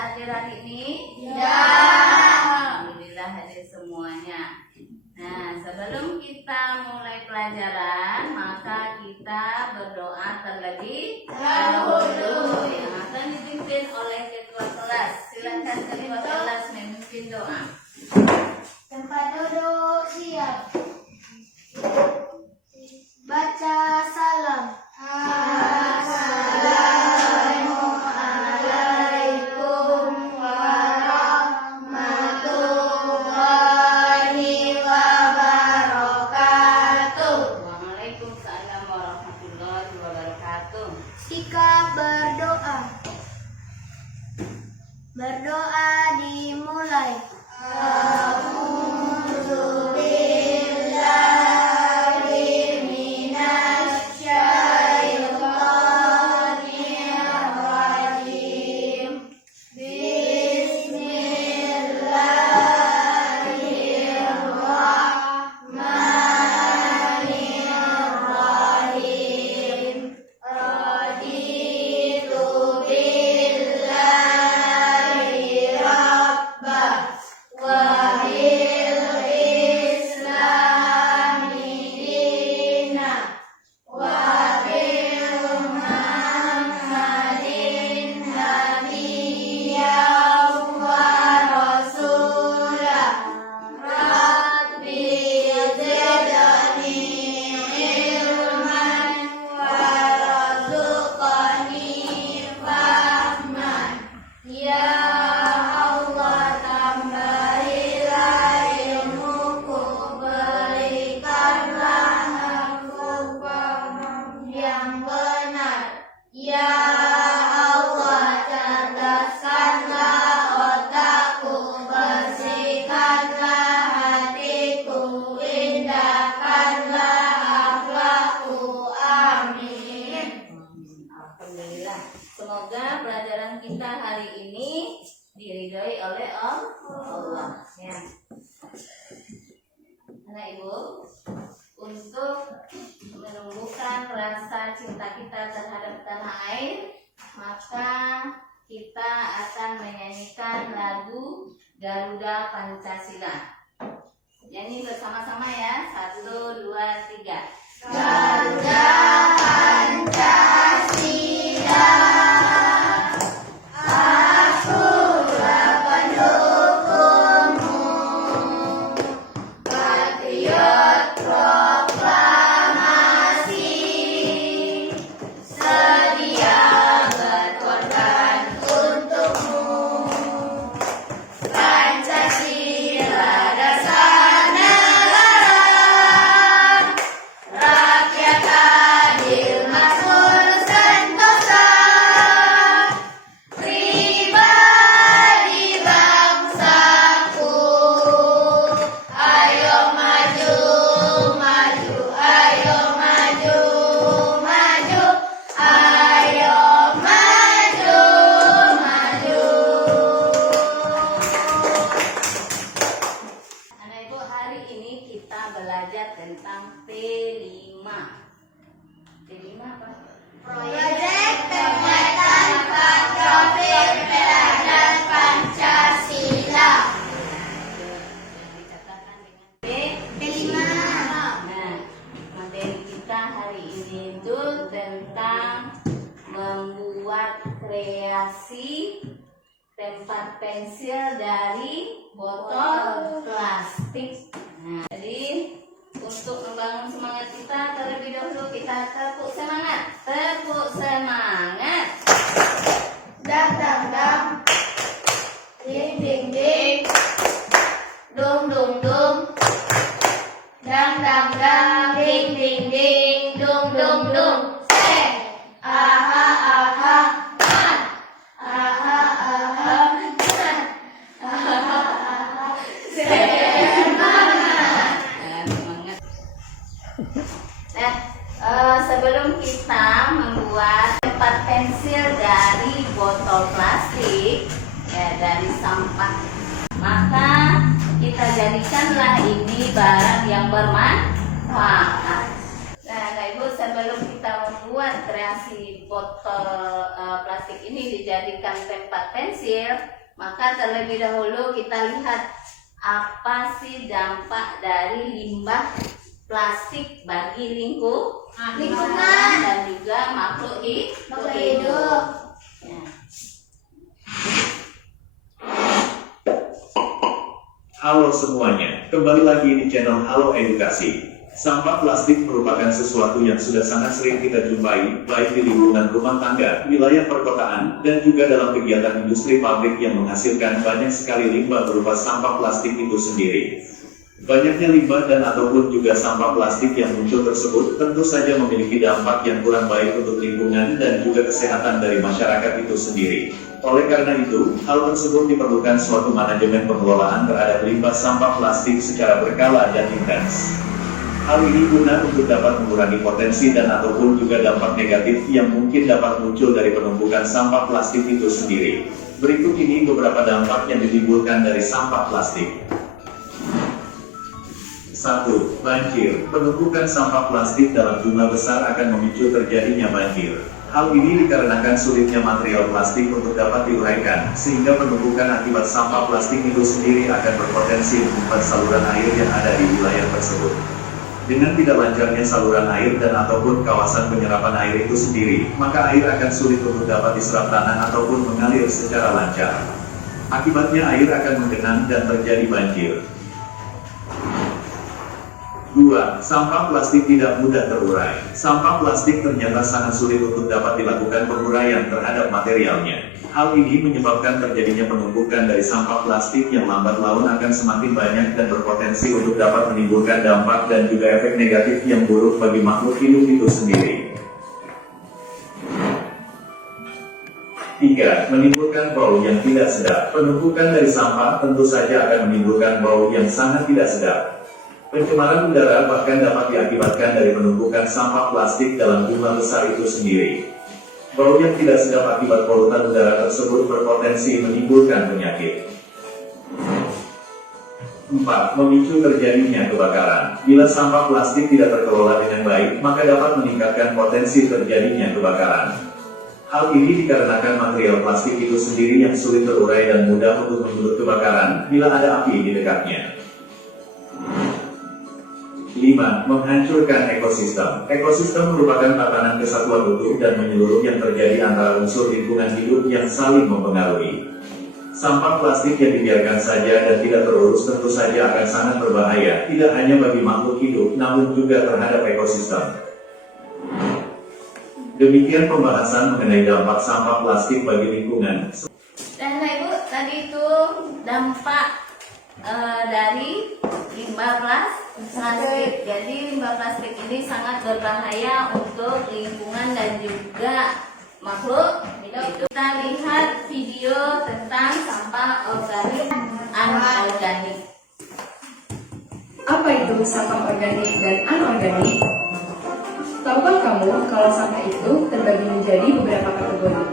hadir hari ini? Ya. Alhamdulillah hadir semuanya. Nah, sebelum kita mulai pelajaran, maka kita berdoa terlebih dahulu yang akan dipimpin oleh ketua kelas. Silakan ketua kelas memimpin doa. Tempat duduk siap. Baca salam. Assalamualaikum warahmatullahi wabarakatuh. Waalaikumsalam warahmatullahi wabarakatuh. Sikap berdoa. Berdoa dimulai. Semoga pelajaran kita hari ini diridhoi oleh Allah. Ya. Anak Ibu, untuk menumbuhkan rasa cinta kita terhadap tanah air, maka kita akan menyanyikan lagu Garuda Pancasila. Nyanyi bersama-sama ya. 1, 2, 3. Garuda Pancasila. Belajar tentang P5. P5 apa? Proyek Penguatan Patrofil Pelajar Pancasila. Dicatatkan dengan P5. Nah, materi kita hari ini itu tentang membuat kreasi tempat pensil dari botol plastik. Nah, jadi untuk membangun semangat kita terlebih dahulu kita tepuk semangat. Tepuk semangat. Dang dang dang. Ding ding ding. Dung dung dung. Dang dang dang. Ding ding ding. Dung dung dung. Aha aha. Aha aha. Sebelum kita membuat tempat pensil dari botol plastik, ya dari sampah, maka kita jadikanlah ini barang yang bermanfaat. Nah, Ibu, sebelum kita membuat kreasi botol plastik ini dijadikan tempat pensil, maka terlebih dahulu kita lihat apa sih dampak dari limbah plastik bagi lingkungan dan juga makhluk hidup. Ya. Halo semuanya, kembali lagi di channel Halo Edukasi. Sampah plastik merupakan sesuatu yang sudah sangat sering kita jumpai, baik di lingkungan rumah tangga, wilayah perkotaan, dan juga dalam kegiatan industri pabrik yang menghasilkan banyak sekali limbah berupa sampah plastik itu sendiri. Banyaknya limbah dan ataupun juga sampah plastik yang muncul tersebut tentu saja memiliki dampak yang kurang baik untuk lingkungan dan juga kesehatan dari masyarakat itu sendiri. Oleh karena itu, hal tersebut diperlukan suatu manajemen pengelolaan terhadap limbah sampah plastik secara berkala dan intens. Hal ini guna untuk dapat mengurangi potensi dan ataupun juga dampak negatif yang mungkin dapat muncul dari penumpukan sampah plastik itu sendiri. Berikut ini beberapa dampak yang ditimbulkan dari sampah plastik. 1. Banjir. Penumpukan sampah plastik dalam jumlah besar akan memicu terjadinya banjir. Hal ini dikarenakan sulitnya material plastik untuk dapat diuraikan, sehingga penumpukan akibat sampah plastik itu sendiri akan berpotensi mengumpat saluran air yang ada di wilayah tersebut. Dengan tidak lancarnya saluran air dan ataupun kawasan penyerapan air itu sendiri, maka air akan sulit untuk dapat diserap tanah ataupun mengalir secara lancar. Akibatnya air akan menggenang dan terjadi banjir. 2. Sampah plastik tidak mudah terurai. Sampah plastik ternyata sangat sulit untuk dapat dilakukan penguraian terhadap materialnya. Hal ini menyebabkan terjadinya penumpukan dari sampah plastik yang lambat laun akan semakin banyak dan berpotensi untuk dapat menimbulkan dampak dan juga efek negatif yang buruk bagi makhluk hidup itu sendiri. 3. Menimbulkan bau yang tidak sedap. Penumpukan dari sampah tentu saja akan menimbulkan bau yang sangat tidak sedap. Pencemaran udara bahkan dapat diakibatkan dari penumpukan sampah plastik dalam jumlah besar itu sendiri. Bau yang tidak sedap akibat polutan udara tersebut berpotensi menimbulkan penyakit. 4. Memicu terjadinya kebakaran. Bila sampah plastik tidak terkelola dengan baik, maka dapat meningkatkan potensi terjadinya kebakaran. Hal ini dikarenakan material plastik itu sendiri yang sulit terurai dan mudah untuk menyulut kebakaran bila ada api di dekatnya. 5. Menghancurkan ekosistem. Ekosistem merupakan tatanan kesatuan utuh dan menyeluruh yang terjadi antara unsur lingkungan hidup yang saling mempengaruhi. Sampah plastik yang dibiarkan saja dan tidak terurus tentu saja akan sangat berbahaya, tidak hanya bagi makhluk hidup, namun juga terhadap ekosistem. Demikian pembahasan mengenai dampak sampah plastik bagi lingkungan. Dan Ibu, tadi itu dampak dari limbah plastik. Jadi limbah plastik ini sangat berbahaya untuk lingkungan dan juga makhluk hidup. Kita lihat video tentang sampah organik anorganik. Apa itu sampah organik dan anorganik? Tahukah kamu kalau sampah itu terbagi menjadi beberapa kategori?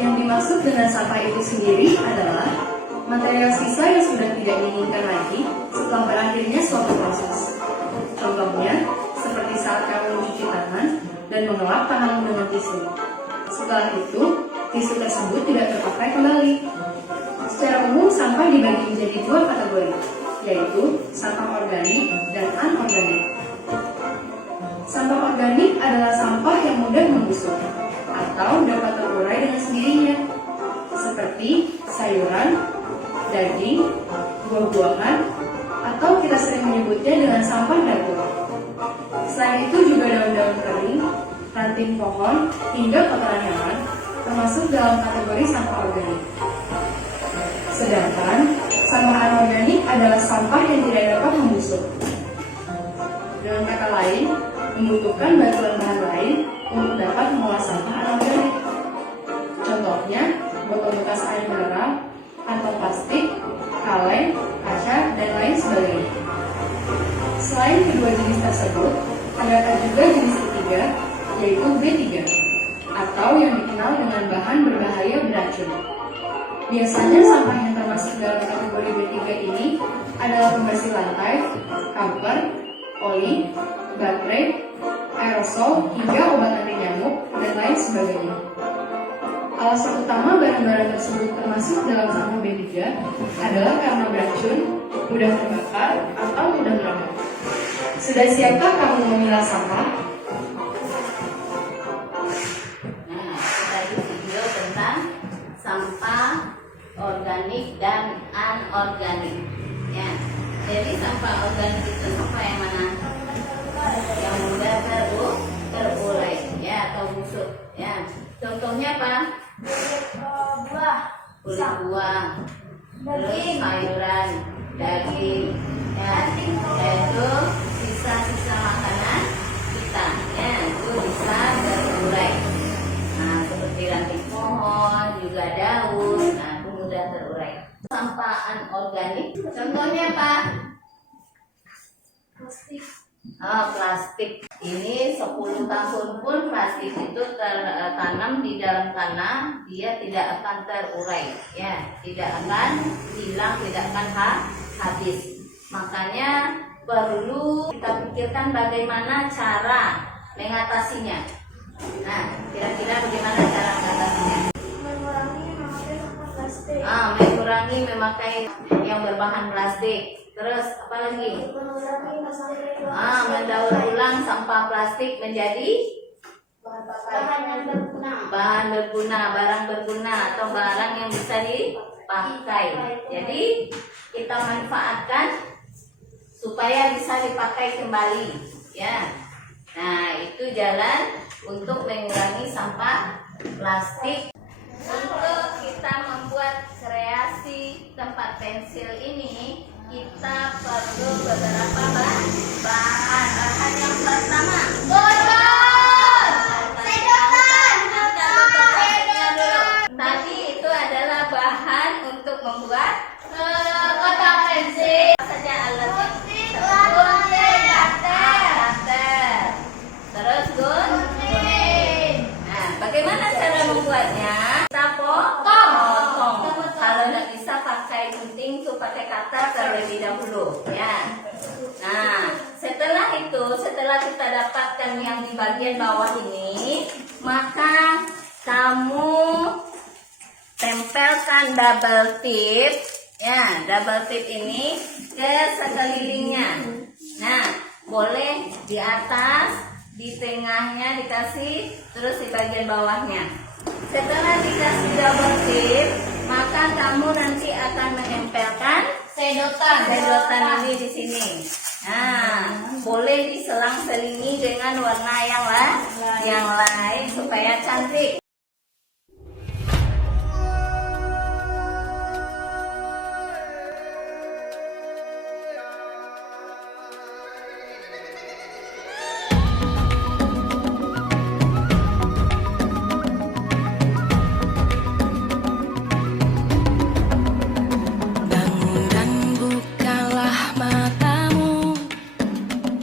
Yang dimaksud dengan sampah itu sendiri adalah material sisa yang sudah tidak diinginkan lagi setelah berakhirnya suatu proses. Contohnya, seperti saat kamu mencuci tangan dan mengelap tanganmu dengan tisu. Setelah itu, tisu tersebut tidak terpakai kembali. Secara umum, sampah dibagi menjadi dua kategori, yaitu sampah organik dan anorganik. Sampah organik adalah sampah yang mudah membusuk atau dapat terurai dengan sendirinya, seperti sayuran, daging, buah-buahan, atau kita sering menyebutnya dengan sampah dapur. Selain itu juga daun-daun kering, ranting pohon, hingga kotoran hewan termasuk dalam kategori sampah organik. Sedangkan sampah anorganik adalah sampah yang tidak dapat membusuk. Dengan kata lain, membutuhkan bantuan bahan lain untuk dapat mengolah sampah anorganik. Contohnya, botol bekas air mineral, kantong plastik, kaleng, kaca, dan lain sebagainya. Selain kedua jenis tersebut, terdapat juga jenis ketiga, yaitu B3, atau yang dikenal dengan bahan berbahaya beracun. Biasanya sampah yang termasuk dalam kategori B3 ini adalah pembersih lantai, kamper, oli, baterai, aerosol, hingga obat anti nyamuk, dan lain sebagainya. Alasan utama barang-barang tersebut termasuk dalam sampah B3 adalah karena beracun, mudah terbakar, atau mudah meledak. Sudah siapkah kamu memilah sampah? Nah, tadi video tentang sampah organik dan anorganik. Ya, jadi sampah organik itu sampah yang mana? Yang mudah terurai, ya, atau busuk. Ya, contohnya apa? Kulit buah, terus sayuran, daging, ya, yaitu sisa-sisa makanan kita, ya, itu bisa terurai. Nah, seperti ranting pohon, juga daun, nah, itu mudah terurai. Sampah anorganik, contohnya apa? Plastik. Ini 10 tahun pun plastik itu tertanam di dalam tanah, dia tidak akan terurai, ya, tidak akan hilang, tidak akan habis. Makanya perlu kita pikirkan bagaimana cara mengatasinya. Nah, kira-kira bagaimana cara mengatasinya? Mengurangi memakai yang berbahan plastik. Terus apa lagi? Mendaur ulang sampah plastik menjadi bahan berguna, barang berguna atau barang yang bisa dipakai. Jadi kita manfaatkan supaya bisa dipakai kembali, ya. Nah, itu jalan untuk mengurangi sampah plastik. Untuk kita membuat kreasi tempat pensil ini, kita perlu beberapa bahan. Bahan yang pertama, tadi itu adalah bahan untuk membuat kotak pensil. Apa saja alatnya? Cutter. Terus gunting. Nah, bagaimana cara membuatnya? Kita potong. Kalau nggak bisa pakai gunting, tuh pakai cutter terlebih dahulu, ya. Nah, setelah kita dapatkan yang di bagian bawah ini, maka kamu tempelkan double tip, ya, double tip ini ke sekelilingnya. Nah, boleh di atas, di tengahnya dikasih, terus di bagian bawahnya. Setelah dikasih double tip, maka kamu nanti akan menempelkan sedotan ini di sini. Nah, boleh diselang-selingi dengan warna yang lain supaya cantik.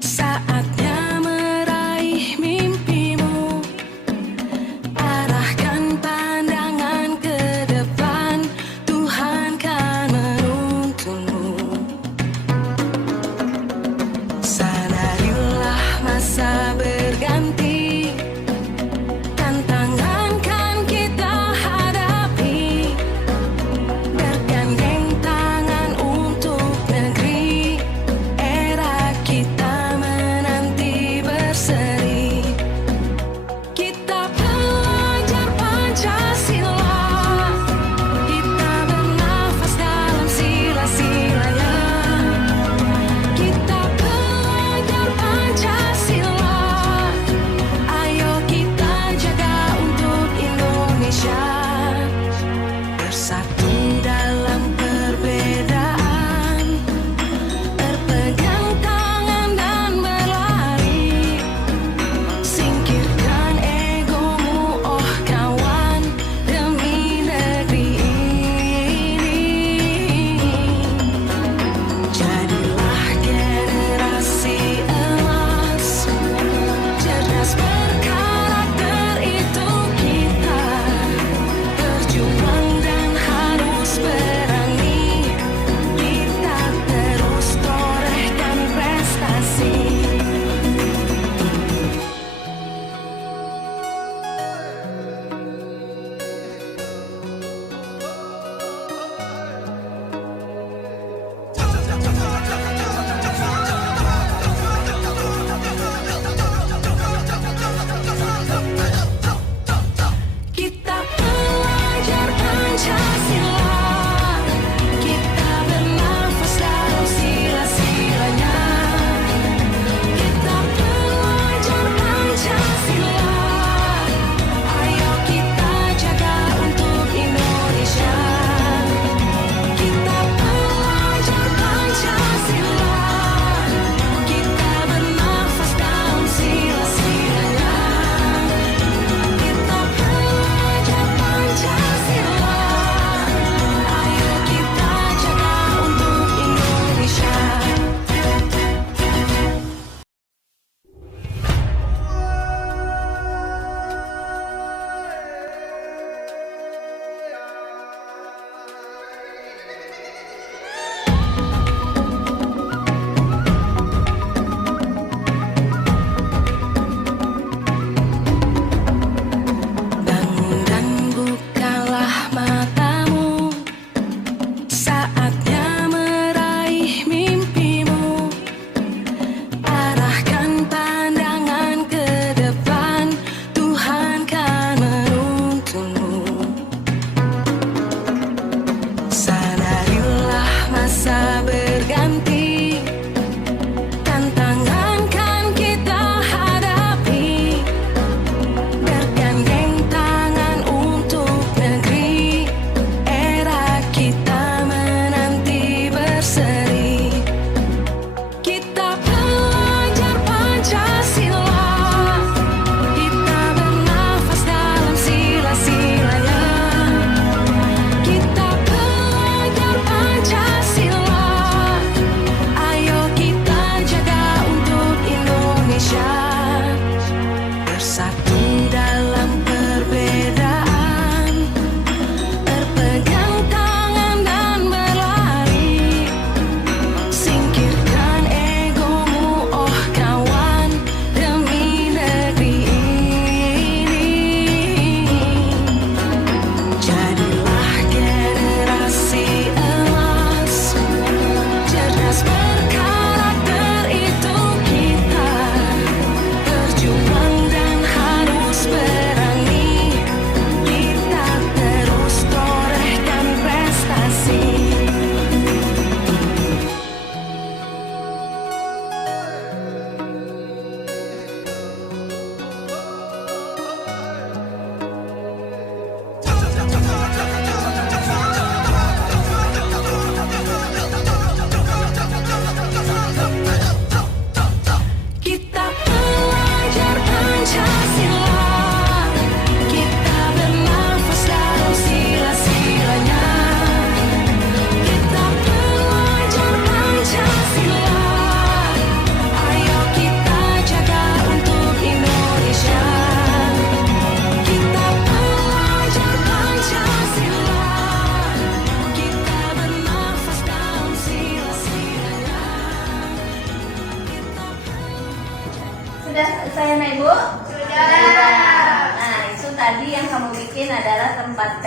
Saatnya meraih mimpimu.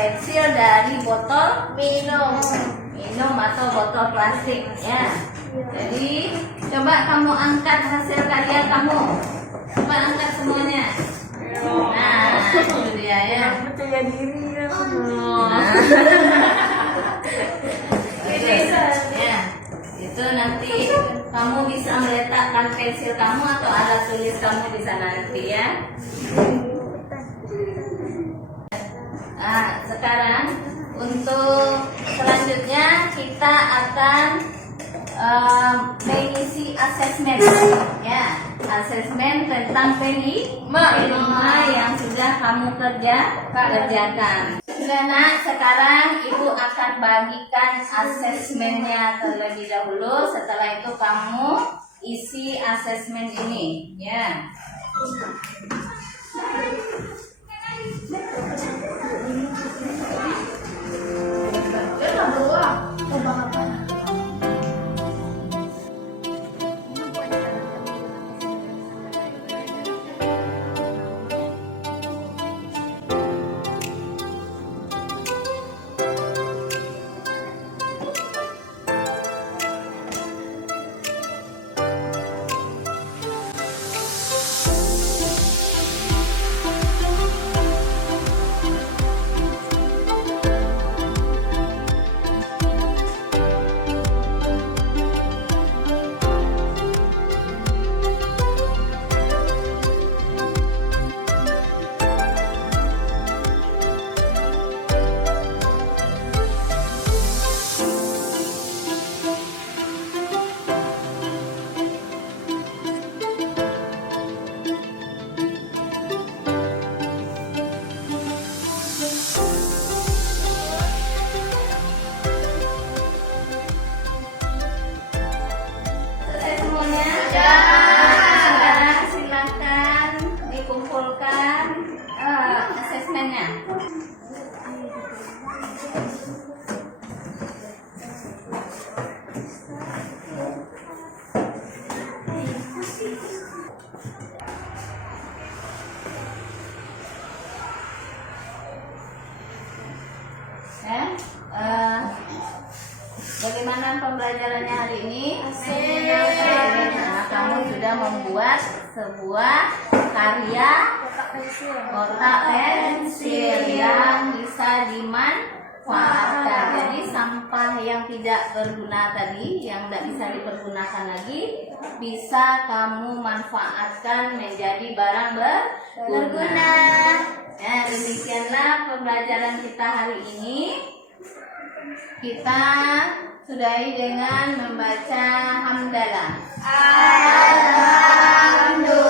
pensil dari botol minum atau botol plastik ya. Jadi coba kamu angkat hasil karya kamu. Coba angkat semuanya. Nah, itu dia ya. Percaya diri ya. Ya, itu nanti kamu bisa meletakkan pensil kamu atau alat tulis kamu di sana nanti ya. Nah, sekarang untuk selanjutnya kita akan mengisi asesmen ya, asesmen tentang penilaian yang sudah kamu kerjakan. Sudah nak, sekarang ibu akan bagikan asesmennya terlebih dahulu. Setelah itu kamu isi asesmen ini ya. Sekarang silakan dikumpulkan asesmennya. Bagaimana pembelajarannya hari ini? Karena kamu sudah membuat sebuah karya kotak pensil yang bisa dimanfaatkan. Jadi sampah yang tidak berguna tadi, yang tidak bisa dipergunakan lagi, bisa kamu manfaatkan menjadi barang berguna. Ya, demikianlah pembelajaran kita hari ini. Kita sudahi dengan membaca hamdalah. Alhamdulillah.